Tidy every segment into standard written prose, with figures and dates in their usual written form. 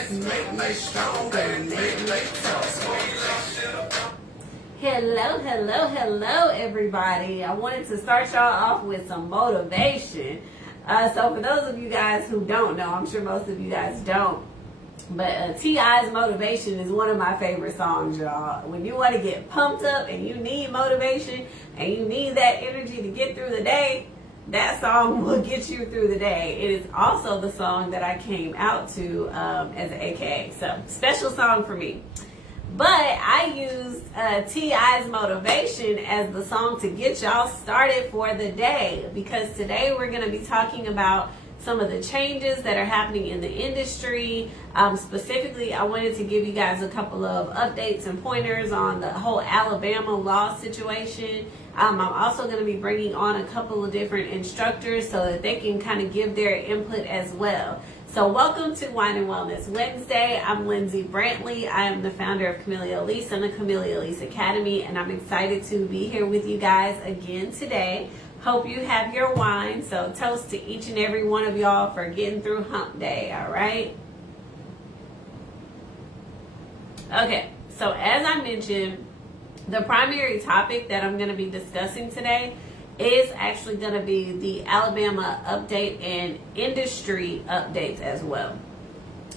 Hello, everybody. I wanted to start y'all off with some motivation. So for those of you guys who don't know, I'm sure most of you guys don't, but T.I.'s Motivation is one of my favorite songs, y'all. When you want to get pumped up and you need motivation and you need that energy to get through the day, that song will get you through the day. It is also the song that I came out to as an AKA. So, special song for me. But I used T.I.'s Motivation as the song to get y'all started for the day, because today we're going to be talking about some of the changes that are happening in the industry. Specifically, I wanted to give you guys a couple of updates and pointers on the whole Alabama law situation. I'm also going to be bringing on a couple of different instructors so that they can kind of give their input as well. So welcome to Wine and Wellness Wednesday. I'm Lindsay Brantley. I am the founder of Camellia Elise and the Camellia Elise Academy, and I'm excited to be here with you guys again today. Hope you have your wine. So toast to each and every one of y'all for getting through hump day, all right? Okay, so as I mentioned, the primary topic that I'm going to be discussing today is actually going to be the Alabama update and industry updates as well.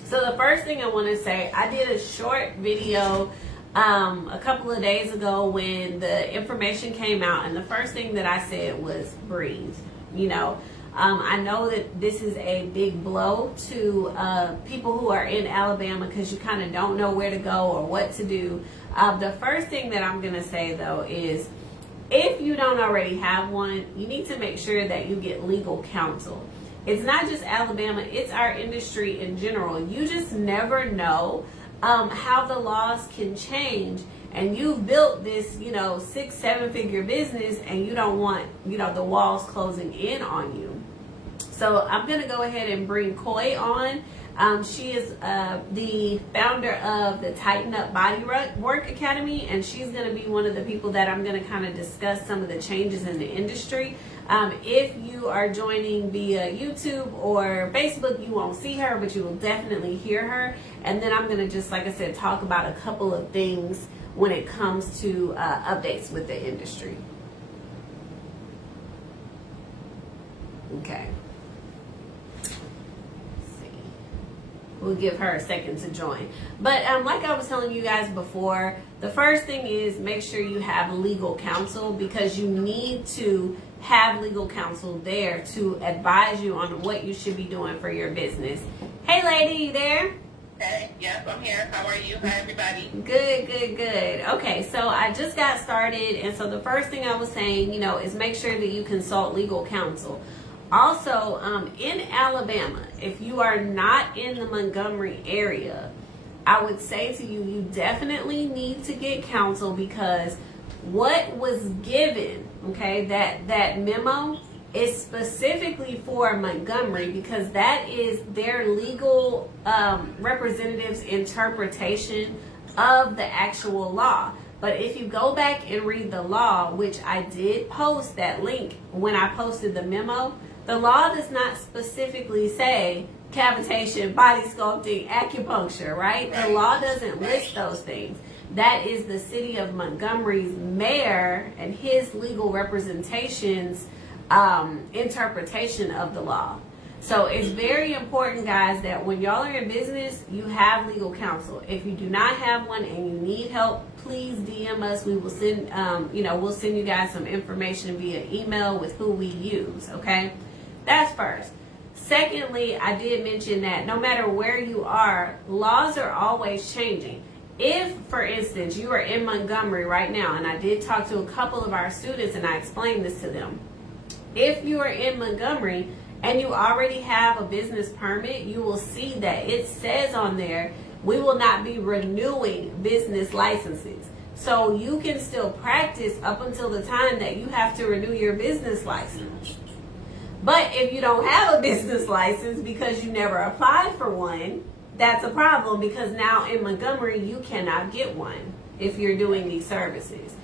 So the first thing I want to say, I did a short video a couple of days ago when the information came out, and the first thing that I said was breathe. You know, I know that this is a big blow to people who are in Alabama because you kind of don't know where to go or what to do. The first thing that I'm going to say, though, is if you don't already have one, you need to make sure that you get legal counsel. It's not just Alabama, it's our industry in general. You just never know how the laws can change, and you've built this, 6-7 figure business, and you don't want, the walls closing in on you. So I'm going to go ahead and bring Koi on. She is the founder of the Tighten Up Body Work Academy, and she's going to be one of the people that I'm going to kind of discuss some of the changes in the industry. If you are joining via YouTube or Facebook, you won't see her, but you will definitely hear her. And then I'm going to just, like I said, talk about a couple of things when it comes to updates with the industry. Okay. We'll give her a second to join. But like I was telling you guys before, the first thing is make sure you have legal counsel, because you need to have legal counsel there to advise you on what you should be doing for your business. Hey lady, you there? Hey, yes, I'm here. How are you? Hi, everybody. Good. Okay, so I just got started, and so the first thing I was saying, is make sure that you consult legal counsel. Also, in Alabama, if you are not in the Montgomery area, I would say to you, you definitely need to get counsel, because what was given, okay, that memo is specifically for Montgomery, because that is their legal representative's interpretation of the actual law. But if you go back and read the law, which I did post that link when I posted the memo, the law does not specifically say cavitation, body sculpting, acupuncture, right? The law doesn't list those things. That is the city of Montgomery's mayor and his legal representation's interpretation of the law. So it's very important, guys, that when y'all are in business, you have legal counsel. If you do not have one and you need help, please DM us. We will send, we'll send you guys some information via email with who we use, okay? That's first. Secondly, I did mention that no matter where you are, laws are always changing. If, for instance, you are in Montgomery right now, and I did talk to a couple of our students and I explained this to them. If you are in Montgomery and you already have a business permit, you will see that it says on there, we will not be renewing business licenses. So you can still practice up until the time that you have to renew your business license. But if you don't have a business license because you never applied for one, that's a problem, because now in Montgomery you cannot get one if you're doing these services.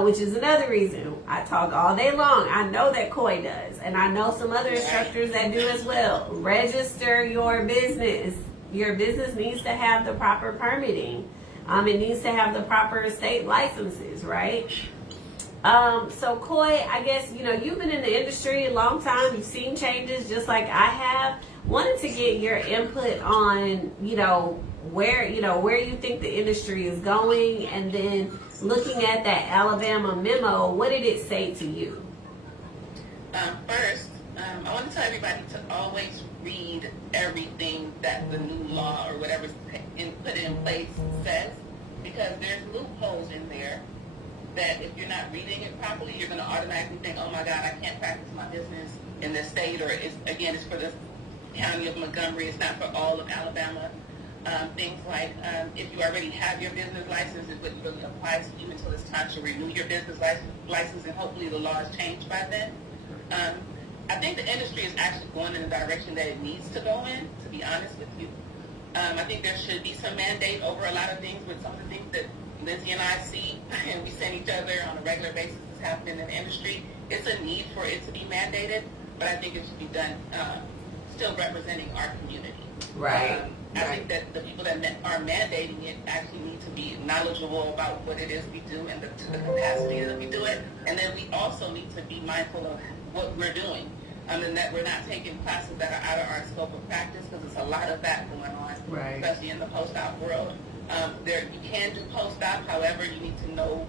Which is another reason I talk all day long. I know that Koi does, and I know some other instructors that do as well. Register your business your business needs to have the proper permitting. It needs to have the proper state licenses, right? So Coy, I guess, you've been in the industry a long time. You've seen changes just like I have. Wanted to get your input on, where you think the industry is going, and then looking at that Alabama memo, what did it say to you? First, I want to tell everybody to always read everything that the new law or whatever's put in place says, because there's loopholes in there that if you're not reading it properly, you're going to automatically think, oh my God, I can't practice my business in this state, or it's for the county of Montgomery, it's not for all of Alabama. Things like if you already have your business license, it wouldn't really apply to you until it's time to renew your business license, and hopefully the law is changed by then. I think the industry is actually going in the direction that it needs to go in, to be honest with you. I think there should be some mandate over a lot of things, but some of the things that Lindsay and I see, and we send each other on a regular basis, is happening in the industry. It's a need for it to be mandated, but I think it should be done still representing our community. Right. I think that the people that are mandating it actually need to be knowledgeable about what it is we do and to the capacity that we do it. And then we also need to be mindful of what we're doing. And that we're not taking classes that are out of our scope of practice, because there's a lot of that going on, right, especially in the post-op world. You can do post-op, however, you need to know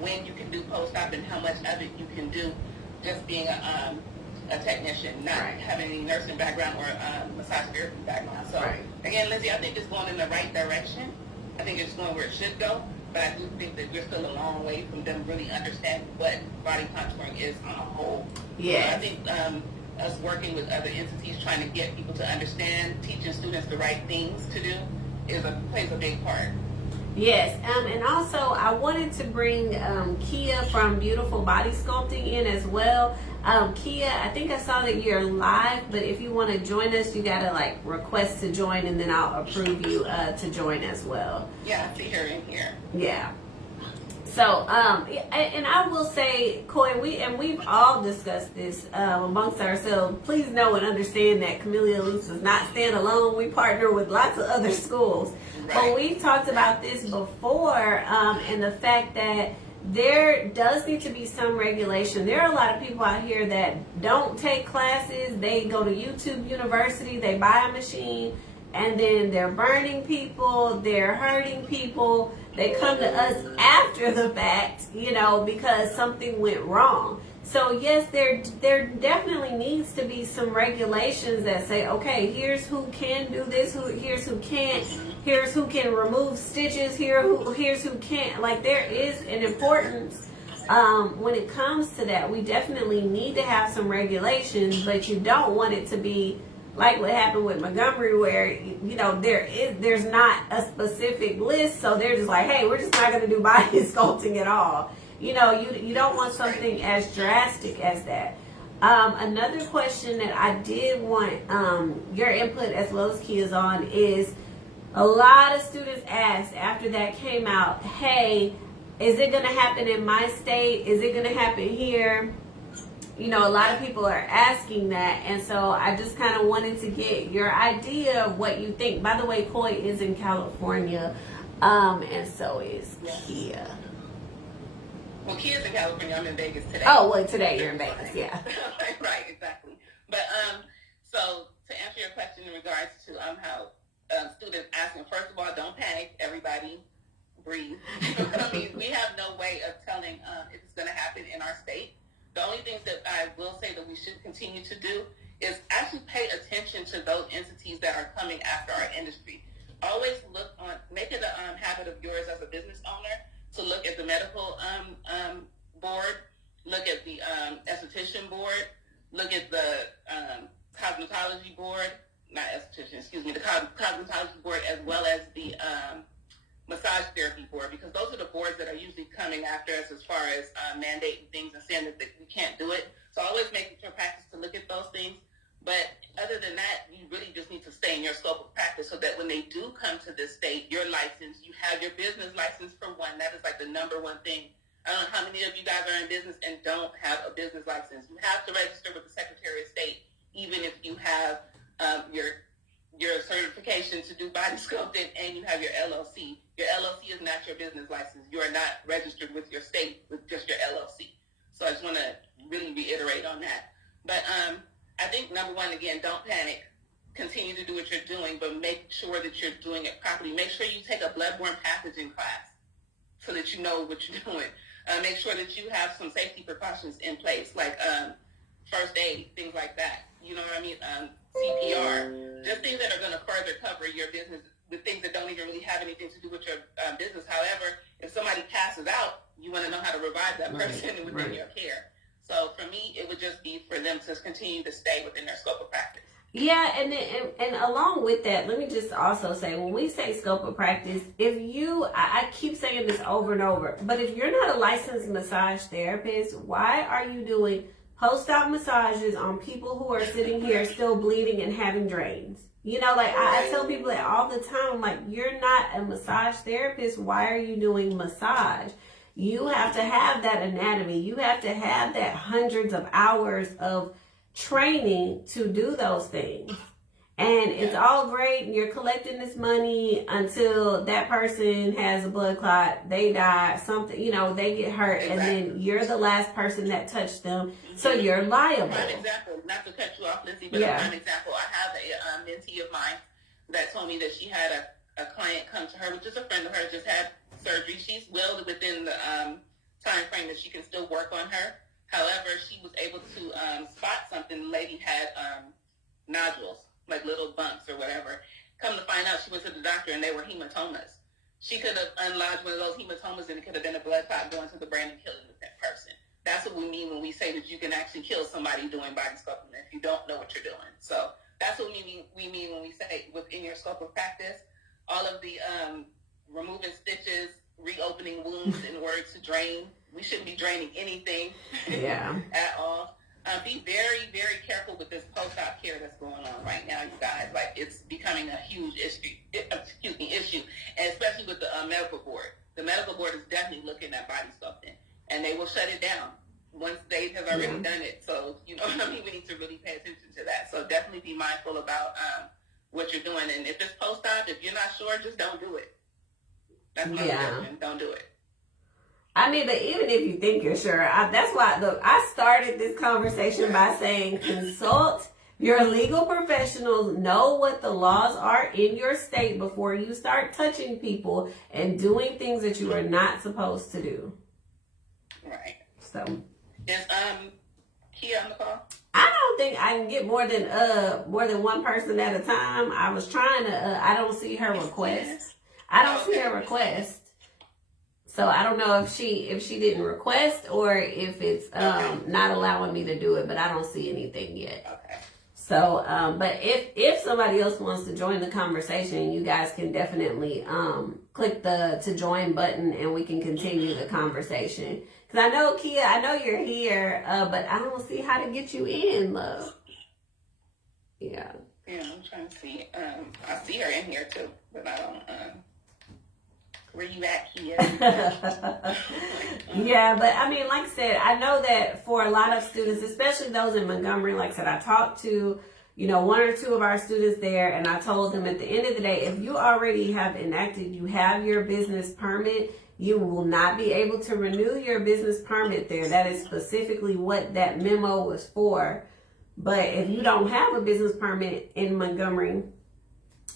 when you can do post-op and how much of it you can do just being a technician, not having any nursing background or massage therapy background. So, again, Lindsay, I think it's going in the right direction. I think it's going where it should go, but I do think that we're still a long way from them really understanding what body contouring is on a whole. Yeah. So I think us working with other entities, trying to get people to understand, teaching students the right things to do, plays a big part. Yes, and also I wanted to bring Kia from Beautiful Body Sculpting in as well. Kia, I think I saw that you're live, but if you want to join us, you gotta request to join, and then I'll approve you to join as well. Yeah, I see her in here. Yeah. So, and I will say, Coy, we've all discussed this amongst ourselves. Please know and understand that Camellia Loops does not stand alone. We partner with lots of other schools. Right. But we've talked about this before, and the fact that there does need to be some regulation. There are a lot of people out here that don't take classes. They go to YouTube University, they buy a machine, and then they're burning people, they're hurting people. They come to us after the fact, because something went wrong. So yes, there definitely needs to be some regulations that say, okay, here's who can do this, here's who can't, here's who can remove stitches, here's who can't. There is an importance when it comes to that. We definitely need to have some regulations, but you don't want it to be like what happened with Montgomery, where there's not a specific list, so they're just like, hey, we're just not going to do body sculpting at all. You don't want something as drastic as that. Another question that I did want your input as well as Kia's on is, a lot of students asked after that came out, hey, is it going to happen in my state? Is it going to happen here? A lot of people are asking that, and so I just kind of wanted to get your idea of what you think. By the way, Coy is in California, and so is Kia. Well, Kia's in California. I'm in Vegas today. Oh, well, today you're in Vegas, yeah. Right, exactly. But so to answer your question in regards to how students asking, first of all, don't panic. Everybody, breathe. We have no way of telling if it's going to happen in our state. The only thing that I will say that we should continue to do is actually pay attention to those entities that are coming after our industry. Always make it a habit of yours as a business owner to look at the medical board, look at the esthetician board, look at the cosmetology board, not esthetician, excuse me, the cosmetology board, as well as the massage therapy board, because those are the boards that are usually coming after us as far as mandating things and saying that we can't do it. So always make it your practice to look at those things. But other than that, you really just need to stay in your scope of practice so that when they do come to this state, you're licensed, you have your business license for one. That is the number one thing. I don't know how many of you guys are in business and don't have a business license. You have to register with the Secretary of State, even if you have your your certification to do body sculpting, and you have your LLC. Your LLC is not your business license. You are not registered with your state with just your LLC. So I just want to really reiterate on that. But I think number one, again, don't panic. Continue to do what you're doing, but make sure that you're doing it properly. Make sure you take a bloodborne pathogen class so that you know what you're doing. Make sure that you have some safety precautions in place, like first aid, things like that. You know what I mean? CPR, just things that are going to further cover your business with things that don't even really have anything to do with your business. However, if somebody passes out, you want to know how to revive that person within your care. So for me, it would just be for them to continue to stay within their scope of practice. Yeah, and along with that, let me just also say, when we say scope of practice, if you, I keep saying this over and over, but if you're not a licensed massage therapist, why are you doing post-op massages on people who are sitting here still bleeding and having drains? You know, like I tell people that all the time, like, you're not a massage therapist. Why are you doing massage? You have to have that anatomy. You have to have that hundreds of hours of training to do those things. And it's all great, and you're collecting this money until that person has a blood clot, they die, something, you know, they get hurt, and then you're the last person that touched them, so you're liable. Prime example, not to cut you off, Lindsay, but a prime example, I have a mentee of mine that told me that she had a client come to her, which is a friend of hers, just had surgery. She's well within the time frame that she can still work on her. However, she was able to spot something. The lady had nodules, like little bumps or whatever. Come to find out, she went to the doctor and they were hematomas. She could have unlodged one of those hematomas and it could have been a blood clot going to the brain and killing that person. That's what we mean when we say that you can actually kill somebody doing body sculpting if you don't know what you're doing. So that's what we mean when we say within your scope of practice. All of the removing stitches, reopening wounds in order to drain. We shouldn't be draining anything at all. Be very, very careful with this post-op care that's going on right now, you guys. Like, it's becoming a huge issue, and especially with the medical board. The medical board is definitely looking at body sculpting, and they will shut it down once they have already done it. So, you know what I mean? We need to really pay attention to that. So definitely be mindful about what you're doing. And if it's post-op, if you're not sure, just don't do it. That's my suggestion. Don't do it. I mean, but even if you think you're sure, that's why, look, I started this conversation by saying consult your legal professionals, know what the laws are in your state before you start touching people and doing things that you are not supposed to do. Right. So. Is Kia on the call? I don't think I can get more than one person at a time. I was trying to, I don't see her request. See her request. So I don't know if she didn't request or if it's not allowing me to do it, but I don't see anything yet. Okay. So, but if somebody else wants to join the conversation, you guys can definitely click the to join button and we can continue the conversation. Because I know, Kia, I know you're here, but I don't see how to get you in, love. Yeah. Yeah, I'm trying to see. I see her in here too, but I don't. Where you at, Kia? Yeah, but I mean, like I said, I know that for a lot of students, especially those in Montgomery, like I said, I talked to, one or two of our students there, and I told them at the end of the day, if you already have enacted, you have your business permit, you will not be able to renew your business permit there. That is specifically what that memo was for. But if you don't have a business permit in Montgomery,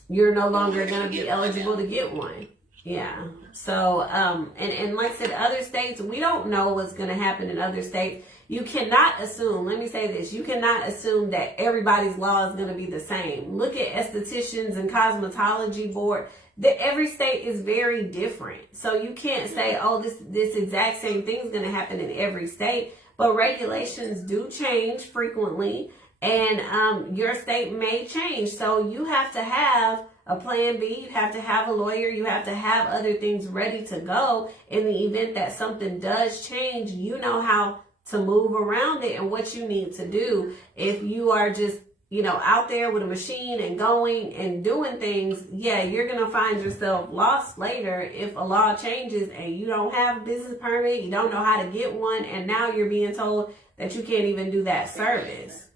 you're no longer going to be eligible to get one. Yeah. So, and like I said, other states, we don't know what's going to happen in other states. You cannot assume, let me say this, you cannot assume that everybody's law is going to be the same. Look at estheticians and cosmetology board. Every state is very different. So you can't say, oh, this exact same thing is going to happen in every state. But regulations do change frequently, and your state may change. So you have to have a plan B, you have to have a lawyer, you have to have other things ready to go in the event that something does change. You know how to move around it and what you need to do. If you are just, out there with a machine and going and doing things, you're going to find yourself lost later if a law changes and you don't have a business permit, you don't know how to get one, and now you're being told that you can't even do that service.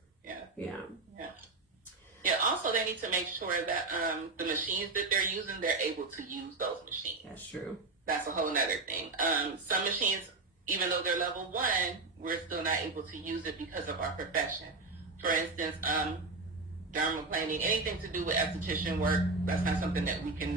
Yeah. Yeah, also they need to make sure that the machines that they're using, they're able to use those machines. That's true. That's a whole nother thing. Some machines, even though they're level 1, we're still not able to use it because of our profession. For instance, dermaplaning, anything to do with esthetician work, that's not something that we can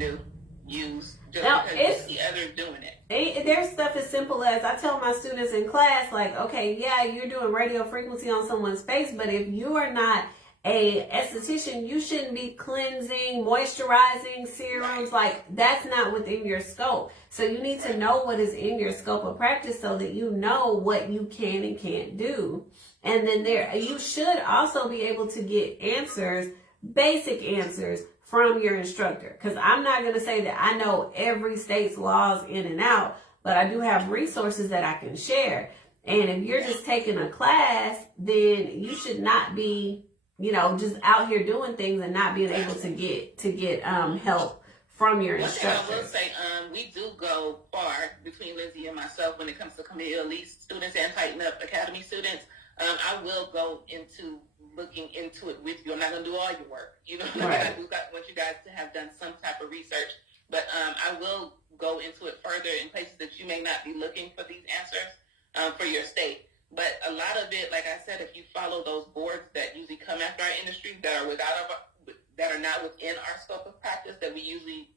use just now, because the others doing it. There's stuff as simple as I tell my students in class, like, okay, yeah, you're doing radio frequency on someone's face, but if you are not a esthetician, you shouldn't be cleansing, moisturizing serums. Like, that's not within your scope. So you need to know what is in your scope of practice so that you know what you can and can't do. And then you should also be able to get answers, basic answers from your instructor. Because I'm not going to say that I know every state's laws in and out, but I do have resources that I can share. And if you're just taking a class, then you should not be, just out here doing things and not being able to get help from your instructor. I will say, we do go far between Lindsay and myself when it comes to community elite students and Tighten Up Academy students. I will go into looking into it with you. I'm not going to do all your work. Right. I want you guys to have done some type of research. But I will go into it further in places that you may not be looking for these answers for your state. But a lot of it, like I said, if you follow those boards that usually come after our industry that are not within our scope of practice that we usually,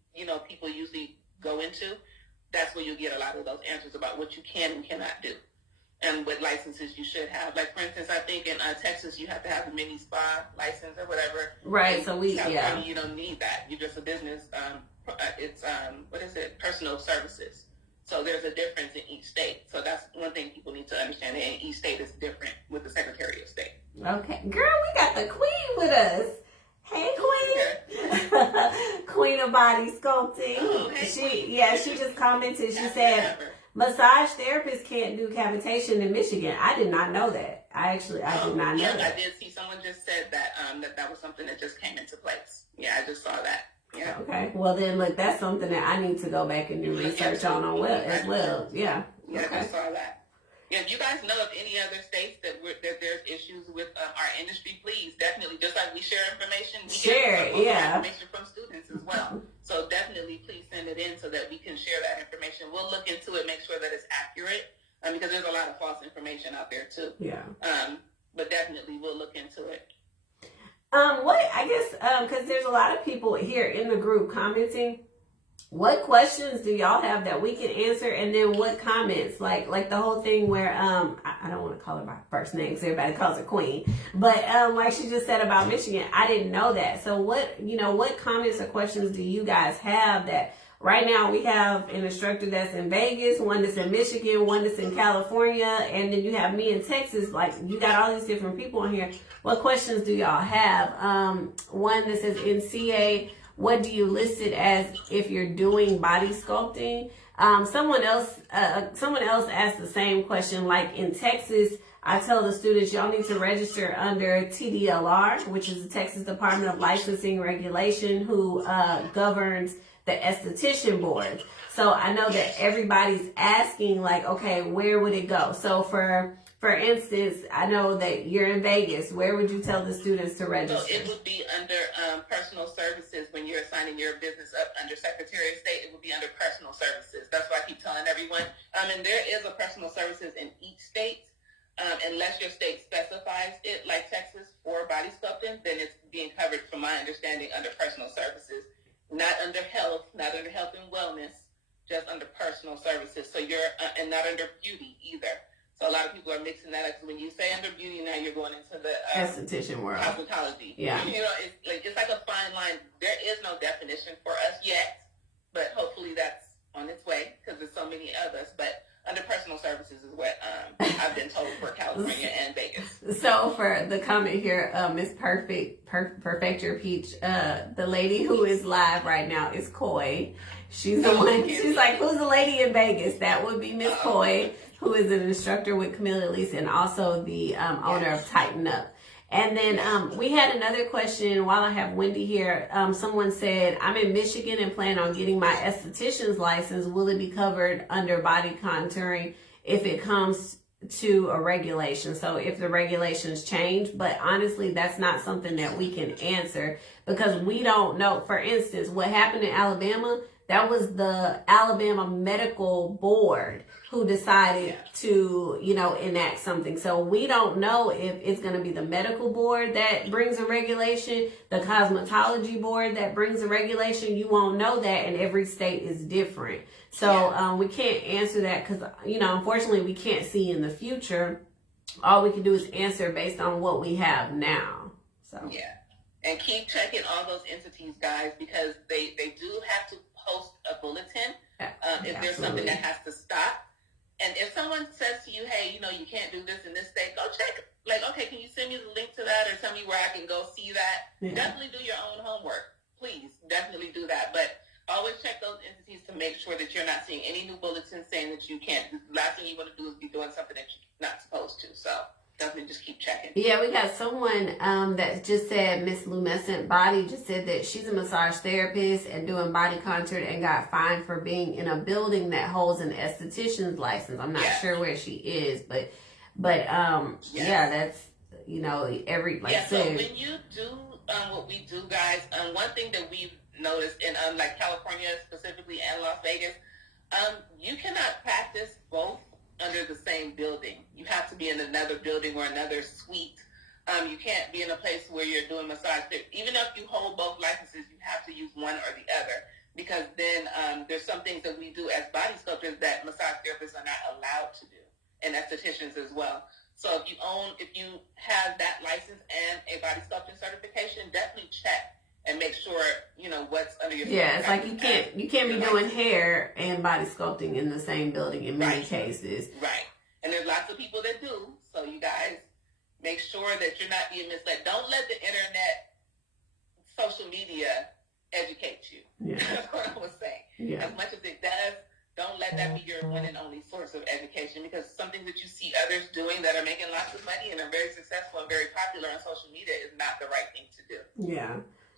people usually go into, that's where you'll get a lot of those answers about what you can and cannot do and what licenses you should have. Like, for instance, I think in Texas, you have to have a mini spa license or whatever. Right, California, you don't need that. You're just a business. It's, personal services. So there's a difference in each state. So that's one thing people need to understand. And each state is different with the Secretary of State. Okay. Girl, we got the queen with us. Hey, queen. Queen of body sculpting. Oh, hey, she just commented. She said, massage therapists can't do cavitation in Michigan. I did not know that. I did not know that. I did see someone just said that, that was something that just came into place. Yeah, I just saw that. Yeah. Okay. Well, then, look, that's something that I need to go back and do research on as well. Yeah. Yeah, okay. I just saw that. Yeah, if you guys know of any other states that there's issues with our industry, please, definitely, just like we share information, we share information from students as well. So definitely, please send it in so that we can share that information. We'll look into it, make sure that it's accurate, because there's a lot of false information out there too. Yeah. But definitely, we'll look into it. Because there's a lot of people here in the group commenting. What questions do y'all have that we can answer? And then what comments? Like the whole thing where, I don't want to call her by first name because everybody calls her Queen. But like she just said about Michigan, I didn't know that. So what comments or questions do you guys have that right now we have an instructor that's in Vegas, one that's in Michigan, one that's in California, and then you have me in Texas. Like, you got all these different people in here. What questions do y'all have? One that says NCA, what do you list it as if you're doing body sculpting? Someone else asked the same question. Like, in Texas, I tell the students, y'all need to register under TDLR, which is the Texas Department of Licensing Regulation, who governs the esthetician board. So I know that everybody's asking, like, okay, where would it go? So for instance, I know that you're in Vegas. Where would you tell the students to register? So it would be under personal services. When you're assigning your business up under Secretary of State, it would be under personal services. That's why I keep telling everyone. And there is a personal services in each state. Unless your state specifies it, like Texas, for body sculpting, then it's being covered, from my understanding, under personal services. Not under health and wellness, just under personal services. So you're, and not under beauty either. So a lot of people are mixing that up. When you say under beauty, now you're going into the esthetician world, cosmetology. Yeah, it's like a fine line. There is no definition for us yet, but hopefully that's on its way because there's so many of us. But under personal services is what I've been told for California and Vegas. So for the comment here, Miss Perfect Your Peach, the lady who is live right now is Coy. She's the one. She's like, who's the lady in Vegas? That would be Miss Coy, who is an instructor with Camille Elise and also the owner of Tighten Up. And then we had another question while I have Wendy here. Someone said, I'm in Michigan and plan on getting my esthetician's license. Will it be covered under body contouring if it comes to a regulation. So if the regulations change, but honestly, that's not something that we can answer because we don't know. For instance, what happened in Alabama, that was the Alabama Medical Board who decided to, enact something. So we don't know if it's going to be the medical board that brings a regulation, the cosmetology board that brings a regulation. You won't know that, and every state is different. So we can't answer that because, unfortunately, we can't see in the future. All we can do is answer based on what we have now. So and keep checking all those entities, guys, because they do have to post a bulletin if there's something that has to stop. And if someone says to you, hey, you can't do this in this state, go check. Like, okay, can you send me the link to that or tell me where I can go see that? Yeah. Definitely do your own homework. Please, definitely do that. But always check those entities to make sure that you're not seeing any new bulletins saying that you can't. The last thing you want to do is be doing something that you're not supposed to. So definitely just keep checking. Yeah, we got someone that just said, Miss Lumescent Body just said that she's a massage therapist and doing body contour and got fined for being in a building that holds an esthetician's license. I'm not sure where she is, but that's, every, like I said. So when you do what we do, guys, one thing that we've noticed in like California specifically and Las Vegas, you cannot practice both under the same building. You have to be in another building or another suite. You can't be in a place where you're doing massage therapy. Even if you hold both licenses, you have to use one or the other because then there's some things that we do as body sculptors that massage therapists are not allowed to do, and estheticians as well. So if you have that license and a body sculpting certification, definitely check and make sure what's under your. Yeah, it's like you can't be doing hair and body sculpting in the same building in many cases. Right, and there's lots of people that do. So you guys make sure that you're not being misled. Don't let the internet, social media, educate you. Yeah. That's what I was saying. Yeah. As much as it does, don't let that be your one and only source of education because something that you see others doing that are making lots of money and are very successful and very popular on social media is not the right thing to do. Yeah.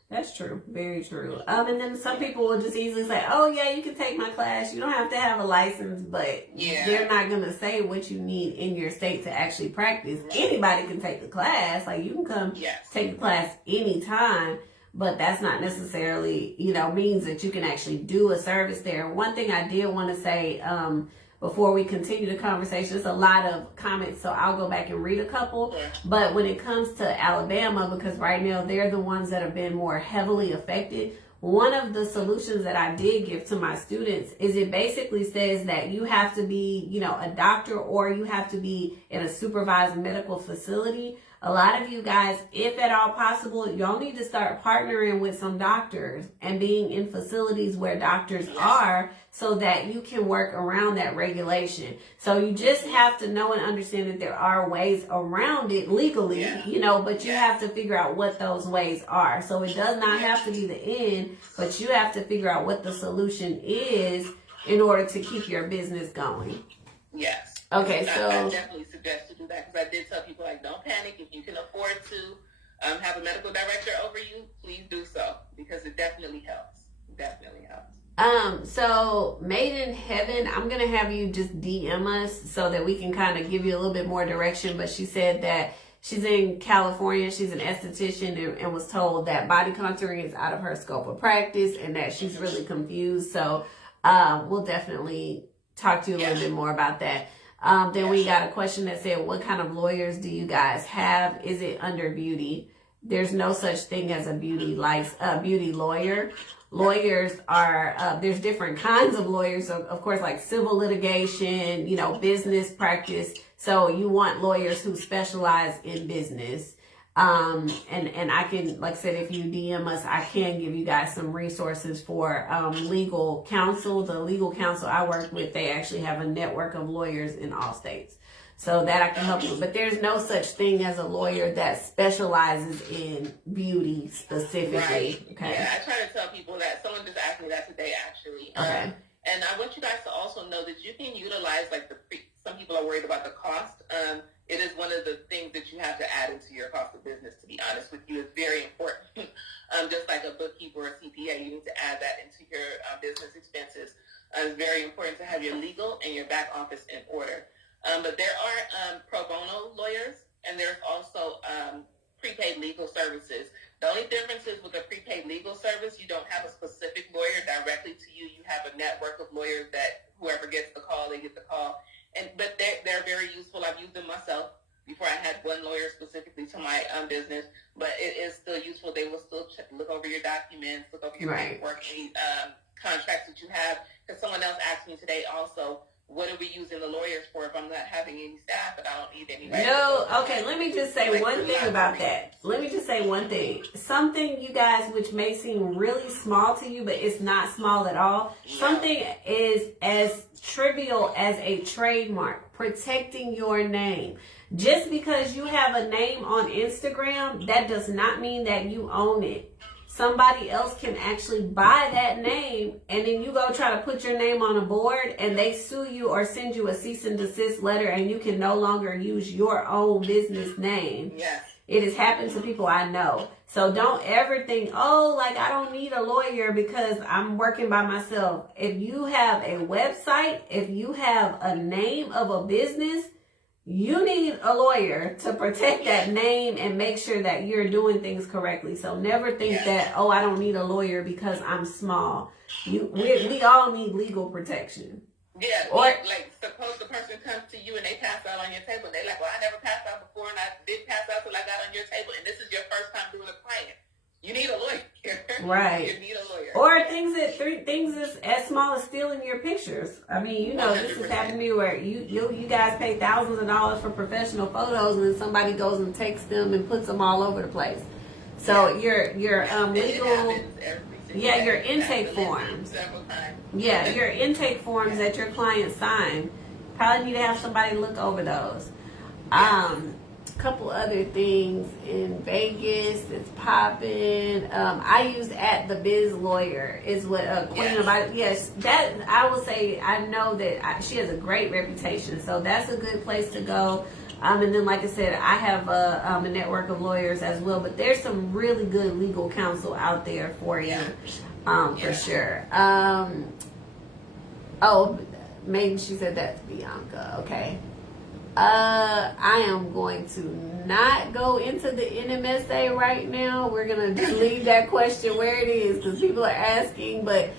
That's true. Very true. And then some people will just easily say, oh, yeah, you can take my class. You don't have to have a license, but they're not going to say what you need in your state to actually practice. Right. Anybody can take the class. Like, you can come take the class anytime, but that's not necessarily, means that you can actually do a service there. One thing I did want to say, before we continue the conversation, there's a lot of comments, so I'll go back and read a couple. Yeah. But when it comes to Alabama, because right now they're the ones that have been more heavily affected, one of the solutions that I did give to my students is it basically says that you have to be, a doctor or you have to be in a supervised medical facility. A lot of you guys, if at all possible, y'all need to start partnering with some doctors and being in facilities where doctors are so that you can work around that regulation. So you just have to know and understand that there are ways around it legally, but you have to figure out what those ways are. So it does not have to be the end, but you have to figure out what the solution is in order to keep your business going. Yes. Okay, so I definitely suggest to do that because I did tell people, don't panic. If you can afford to have a medical director over you, please do so because it definitely helps. Definitely helps. So Made in Heaven, I'm going to have you just DM us so that we can kind of give you a little bit more direction. But she said that she's in California. She's an esthetician and was told that body contouring is out of her scope of practice and that she's really confused. So we'll definitely talk to you a little bit more about that. Then we got a question that said, what kind of lawyers do you guys have? Is it under beauty? There's no such thing as a beauty lawyer. Lawyers are, there's different kinds of lawyers. So of course, like civil litigation, business practice. So you want lawyers who specialize in business. And I can, like I said, if you DM us, I can give you guys some resources for legal counsel. The legal counsel I work with, they actually have a network of lawyers in all states. So that I can help you. But there's no such thing as a lawyer that specializes in beauty specifically. Right. Okay. Yeah, I try to tell people that. Someone just asked me that today, actually. Okay. And I want you guys to also know that you can utilize, some people are worried about the cost. It is one of the things that you have to add into your cost of business, to be honest with you. It's very important. Just like a bookkeeper or CPA, you need to add that into your business expenses. It's very important to have your legal and your back office in order. But there are pro bono lawyers, and there's also prepaid legal services. The only difference is with a prepaid legal service, you don't have a specific lawyer directly to you. You have a network of lawyers that whoever gets the call, they get the call. But they're very useful. I've used them myself. Before I had one lawyer specifically to my business, but it is still useful. They will still look over your documents, look over your paperwork, any contracts that you have. Because someone else asked me today also, what are we using the lawyers for if I'm not having any staff and I don't need anybody? No, okay, let me just say one thing about that. Let me just say one thing. Something, you guys, which may seem really small to you, but it's not small at all. No. Something is as trivial as a trademark, protecting your name. Just because you have a name on Instagram, that does not mean that you own it. Somebody else can actually buy that name, and then you go try to put your name on a board and they sue you or send you a cease and desist letter, and you can no longer use your own business name. Yes. It has happened to people I know. So don't ever think, oh, like I don't need a lawyer because I'm working by myself. If you have a website, if you have a name of a business, you need a lawyer to protect that name and make sure that you're doing things correctly. So never think that, oh, I don't need a lawyer because I'm small. We all need legal protection. Yeah, or like suppose the person comes to you and they pass out on your table and they're like, well, I never passed out before and I did pass out till I got on your table, and this is your first time doing a client. You need a lawyer. Right. You need a lawyer. Or things as small as stealing your pictures. I mean, you know, 100%. This has happened to me where you guys pay thousands of dollars for professional photos, and then somebody goes and takes them and puts them all over the place. So your legal, your intake forms. Yeah, your intake forms that your client signed. Probably need to have somebody look over those. Couple other things in Vegas that's popping. I use @TheBizLawyer is what Queen about. Yes, that I will say. I know that she has a great reputation, so that's a good place to go. And then, like I said, I have a network of lawyers as well. But there's some really good legal counsel out there for you, for sure. Oh, maybe she said that to Bianca. Okay. I am going to not go into the NMSA right now. We're gonna just leave that question where it is because people are asking, but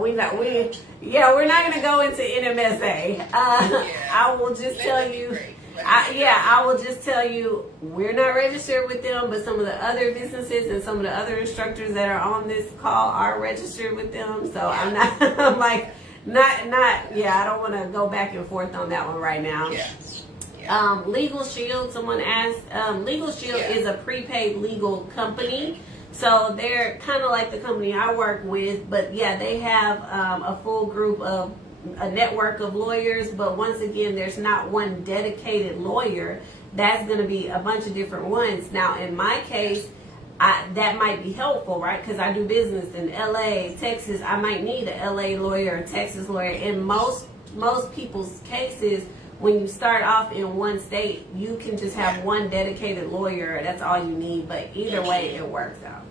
we're not gonna go into NMSA. I will just tell you. I will just tell you we're not registered with them, but some of the other businesses and some of the other instructors that are on this call are registered with them. So I'm not. I'm like. I don't want to go back and forth on that one right now. Legal Shield, someone asked. Legal Shield is a prepaid legal company. So they're kind of like the company I work with, but they have a full group of a network of lawyers. But once again, there's not one dedicated lawyer. That's going to be a bunch of different ones. Now, in my case, that might be helpful, right? Because I do business in LA, Texas. I might need a LA lawyer, a Texas lawyer. In most people's cases, when you start off in one state, you can just have one dedicated lawyer. That's all you need. But either way, it works out.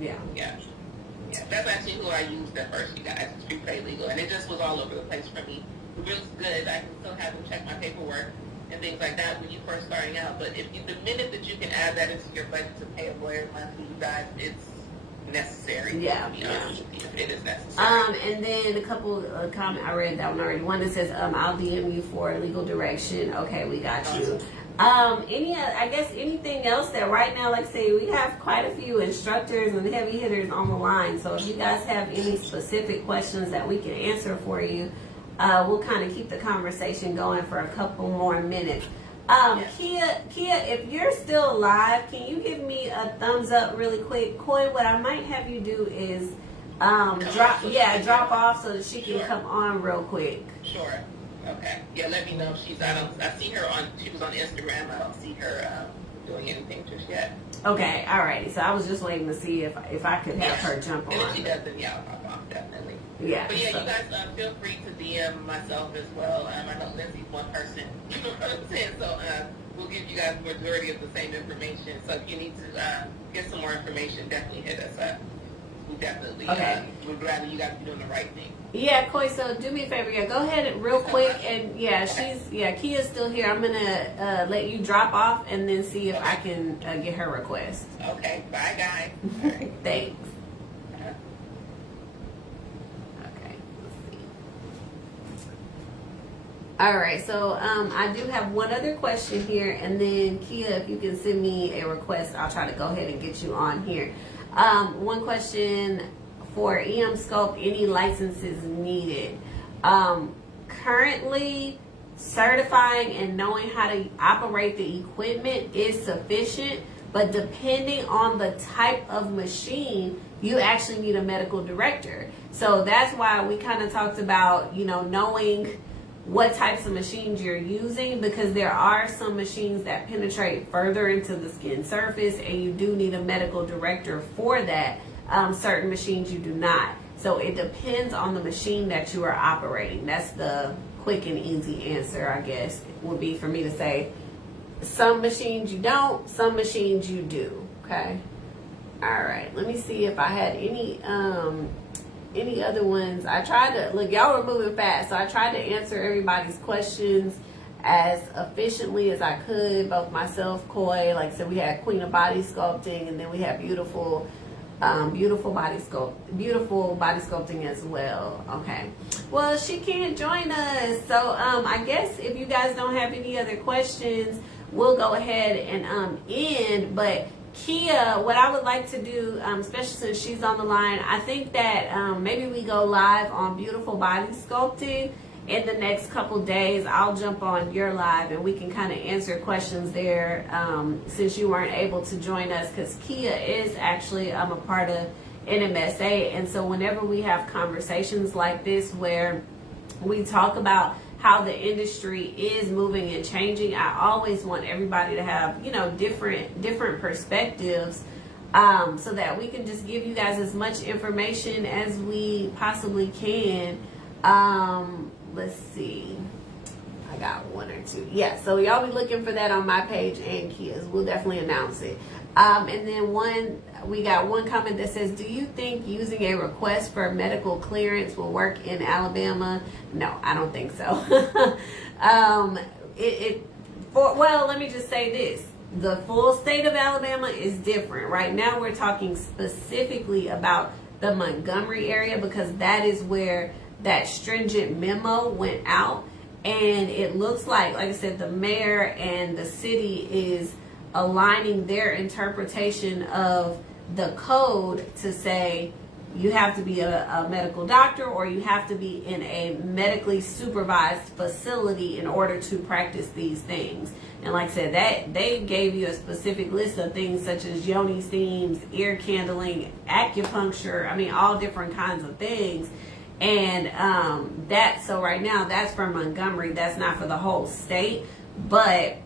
Yeah. That's actually who I used at first, you guys. It's prepaid legal, and it just was all over the place for me. It was good. I can still have them check my paperwork and things like that when you first starting out. But the minute that you can add that into your budget to pay a lawyer monthly, you guys, it's necessary. It is necessary. And then a couple of comments. I read that one already. One that says, I'll DM you for legal direction. Okay, we got you. Anything else that right now, like I say, we have quite a few instructors and heavy hitters on the line. So if you guys have any specific questions that we can answer for you, we'll kind of keep the conversation going for a couple more minutes. Kia, if you're still alive, can you give me a thumbs up really quick? Koi, what I might have you do is drop off so that she can come on real quick. Sure. Okay. Yeah, let me know if she's. I see her she was on Instagram. I don't see her doing anything just yet. Okay. Alrighty. So I was just waiting to see if I could have her jump on. And if she does, then I'll pop off definitely. Yeah. But you guys feel free to DM myself as well. I know Lindsay's one person. You know what I'm saying? So we'll give you guys the majority of the same information. So if you need to get some more information, definitely hit us up. Definitely. Okay. We're glad that you guys are doing the right thing. Yeah, Koi, so do me a favor. Yeah, go ahead and real quick. And Kia's still here. I'm going to let you drop off and then see if I can get her request. Okay. Bye, guys. Thanks. Okay, let's see. All right, so I do have one other question here. And then, Kia, if you can send me a request, I'll try to go ahead and get you on here. One question for EM Sculpt, any licenses needed? Currently, certifying and knowing how to operate the equipment is sufficient, but depending on the type of machine, you actually need a medical director. So that's why we kind of talked about, knowing what types of machines you're using, because there are some machines that penetrate further into the skin surface and you do need a medical director for that. Certain machines you do not. So it depends on the machine that you are operating. That's the quick and easy answer, I guess, would be for me to say. Some machines you don't, some machines you do. Okay. All right. Let me see if I had any other ones. I tried to look. Y'all were moving fast, so I tried to answer everybody's questions as efficiently as I could. Both myself, Koi, like I said, we had Queen of Body Sculpting, and then we had beautiful body sculpting as well. Okay, well, she can't join us, so I guess if you guys don't have any other questions, we'll go ahead and end. But Kia, what I would like to do, especially since she's on the line, I think that maybe we go live on Beautiful Body Sculpting in the next couple days. I'll jump on your live and we can kind of answer questions there, since you weren't able to join us, because Kia is actually a part of NMSA. And so whenever we have conversations like this where we talk about how the industry is moving and changing, I always want everybody to have, different perspectives, so that we can just give you guys as much information as we possibly can. Let's see. I got one or two. Yeah, so y'all be looking for that on my page and Kia's. We'll definitely announce it. And then we got one comment that says, do you think using a request for medical clearance will work in Alabama? No, I don't think so. Well, let me just say this. The full state of Alabama is different. Right now we're talking specifically about the Montgomery area, because that is where that stringent memo went out. And it looks like I said, the mayor and the city is aligning their interpretation of the code to say you have to be a medical doctor, or you have to be in a medically supervised facility in order to practice these things. And like I said, that they gave you a specific list of things such as yoni steams, ear candling, acupuncture, all different kinds of things. And so right now that's for Montgomery. That's not for the whole state, but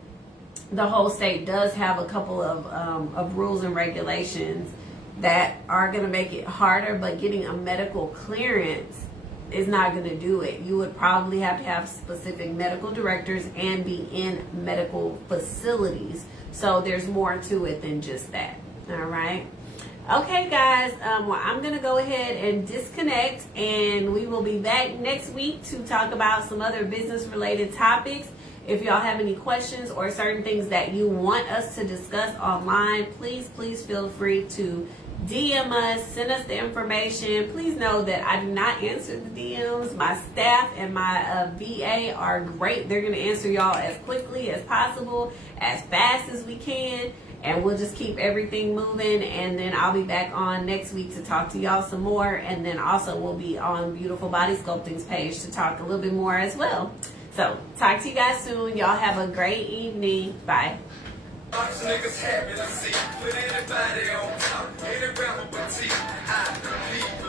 the whole state does have a couple of rules and regulations that are going to make it harder, but getting a medical clearance is not going to do it. You would probably have to have specific medical directors and be in medical facilities. So there's more to it than just that. All right. Okay, guys, well, I'm going to go ahead and disconnect, and we will be back next week to talk about some other business-related topics. If y'all have any questions or certain things that you want us to discuss online, please feel free to DM us, send us the information. Please know that I do not answer the DMs. My staff and my VA are great. They're going to answer y'all as quickly as possible, as fast as we can. And we'll just keep everything moving, and then I'll be back on next week to talk to y'all some more. And then also we'll be on Beautiful Body Sculpting's page to talk a little bit more as well. So talk to you guys soon. Y'all have a great evening. Bye. Niggas happy to see, put anybody on top, any rapper with teeth, I